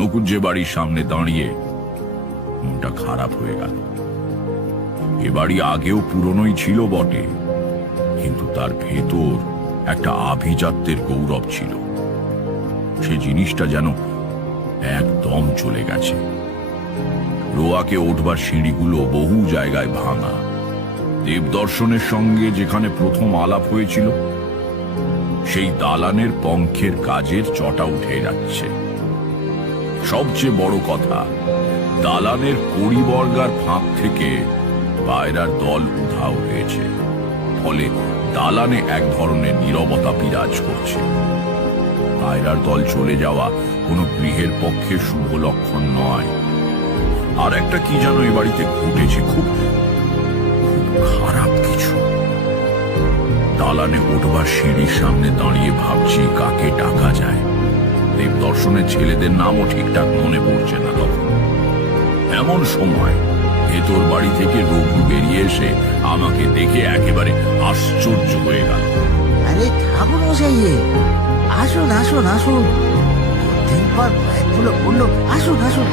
মুকুজ্জে বাড়ির সামনে দাঁড়িয়ে মনটা খারাপ হয়ে গেল। এ বাড়ি আগেও পুরনোই ছিল বটে, কিন্তু তার ভেতর একটা আভিজাত্যের গৌরব ছিল। সে জিনিসটা যেন একদম চলে গেছে। রোয়াকে ওঠবার সিঁড়িগুলো বহু জায়গায় ভাঙা। দেবদর্শনের সঙ্গে যেখানে প্রথম আলাপ হয়েছিল, সেই দালানের পঙ্খের কাজের চটা উঠে যাচ্ছে। সবচেয়ে বড় কথা, দালানের কড়িবর্গার ফাঁক থেকে পায়রার দল উধাও হয়েছে। ফলে দালানে এক ধরনের নীরবতা বিরাজ করছে। পায়রার দল চলে যাওয়া কোনো গৃহের পক্ষে শুভ লক্ষণ নয়। আর একটা কি যেন এ বাড়িতে ঘটেছে, খুব খারাপ কিছু। দালানে উঠবার সিঁড়ির সামনে দাঁড়িয়ে ভাবছি কাকে ডাকা যায়। দেবদর্শনের ছেলেদের নামও ঠিকঠাক মনে পড়ছে না তখন। এমন সময় ভেতর বাড়ি থেকে রঘু বেরিয়ে এসে আমাকে দেখে একেবারে আশ্চর্য হয়ে গেল। আরে ঠাকুর মশাই, আসুন আসুন আসুন, দিন পর কয়েকগুলো বললো আসুন আসুন।